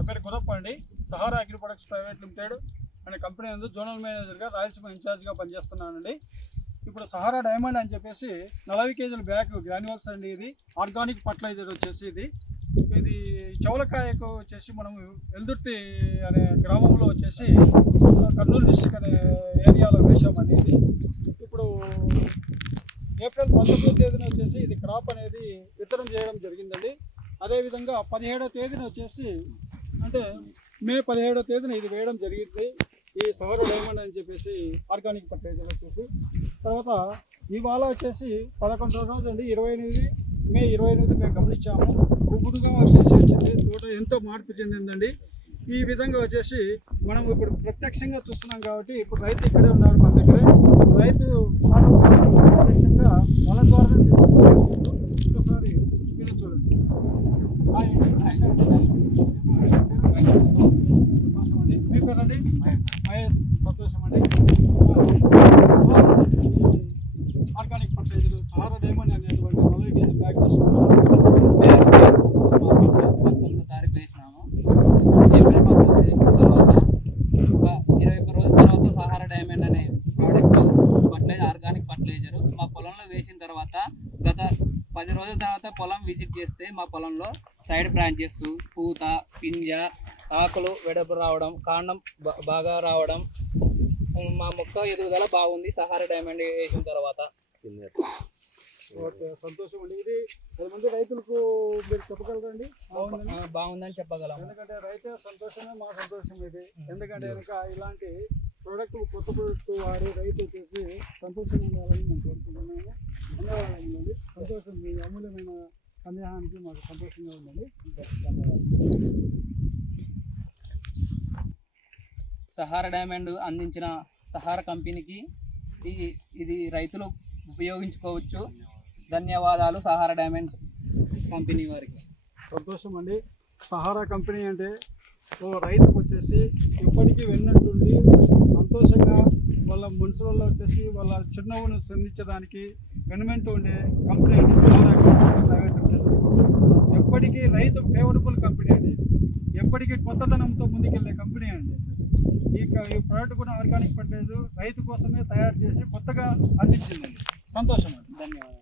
నా పేరు గురప్ప అండి. Sahara agri products private limited అనే కంపెనీ నందు జోనల్ మేనేజర్గా రాయలసీమ ఇన్ఛార్జ్గా పనిచేస్తున్నానండి. ఇప్పుడు సహారా డైమండ్ అని చెప్పేసి 40 కేజీల బ్యాగ్ గ్రాన్యువల్స్ అండి. ఇది ఆర్గానిక్ ఫర్టిలైజర్ వచ్చేసి ఇది చౌలకాయకు వచ్చేసి మనం ఎల్దుర్తి అనే గ్రామంలో వచ్చేసి కర్నూలు డిస్టిక్ అనే ఏరియాలో వేసామండి. ఇది ఇప్పుడు ఏప్రిల్ 19వ తేదీన వచ్చేసి ఇది క్రాప్ అనేది విత్తనం చేయడం జరిగిందండి. అదేవిధంగా 17వ తేదీన వచ్చేసి అంటే మే 17వ తేదీన ఇది వేయడం జరిగింది. ఈ సహారా డైమండ్ అని చెప్పేసి ఆర్గానిక్ ఫర్టిలైజర్ వచ్చేసి తర్వాత ఇవాళ వచ్చేసి 11వ రోజు అండి. 28 మే 28 మేము గమనించాము. గుబురుగా వచ్చేసి వచ్చింది. తోట ఎంతో మార్పు చెందిందండి. ఈ విధంగా వచ్చేసి మనం ఇప్పుడు ప్రత్యక్షంగా చూస్తున్నాం కాబట్టి ఇప్పుడు రైతు ఇక్కడే ఉన్నారు మన దగ్గరే. రైతు ప్రత్యక్షంగా వాళ్ళ ద్వారానే తెలుస్తుంది. ఇంకోసారి మీరు చూడండి. మీ పేరండి? మహేష్. సంతోషం అండి. ఆర్గానిక్ ఫర్టిలైజర్ సహారా డైమండ్ అనేటువంటి 40 కేజీ బ్యాగ్ తీసుకున్నాము. 19వ తారీఖు వేసినాము. ఏప్రిల్ 19 వేసిన తర్వాత ఒక 21 రోజుల తర్వాత సహారా డైమండ్ అనే ప్రోడక్ట్ ఫర్టిలైజర్ ఆర్గానిక్ ఫర్టిలైజర్ మా పొలంలో వేసిన తర్వాత గత 10 రోజుల తర్వాత పొలం విజిట్ చేస్తే మా పొలంలో సైడ్ బ్రాంచెస్, పూత, పింజ, ఆకులు వెడపు రావడం, కాండం బాగా రావడం, మా మొక్క ఎదుగుదల బాగుంది సహారా డైమండ్ వేసిన తర్వాత. ఓకే, సంతోషం అండి. ఇది 10 మంది రైతులకు మీరు చెప్పగలరండి? బాగుందని చెప్పగలము. ఎందుకంటే రైతే సంతోషమే మా సంతోషం ఇది. ఎందుకంటే కనుక ఇలాంటి ప్రోడక్ట్ కొత్త ప్రోడక్ట్ వాడి రైతు వచ్చేసి సంతోషంగా ఉండాలని మేము కోరుకుంటున్నాము. ధన్యవాదాలు. సంతోషం. మీ అమూల్యమైన సందేహానికి మాకు సంతోషంగా ఉందండి. సహారా డైమండ్ అందించిన సహారా కంపెనీకి ఇది రైతులు ఉపయోగించుకోవచ్చు. ధన్యవాదాలు సహారా డైమండ్స్ కంపెనీ వారికి. సంతోషం అండి. సహారా కంపెనీ అంటే రైతుకు వచ్చేసి ఇప్పటికీ వెన్నట్టుండి సంతోషంగా వాళ్ళ మనుషులలో వచ్చేసి వాళ్ళ చిరునవ్వును సంధించడానికి వెనుమెంటూ ఉండే కంపెనీ అండి సహారా ప్రైవేట్ లిమిటెడ్. ఎప్పటికీ రైతు ఫేవరబుల్ కంపెనీ అండి. ఎప్పటికీ కొత్తదనంతో ముందుకెళ్ళే కంపెనీ అండి. ఈ ప్రోడక్ట్ కూడా ఆర్గానిక్ ఫర్టిలైజర్ రైతు కోసమే తయారు చేసి కొత్తగా అందించిందండి. సంతోషం అండి. ధన్యవాదాలు.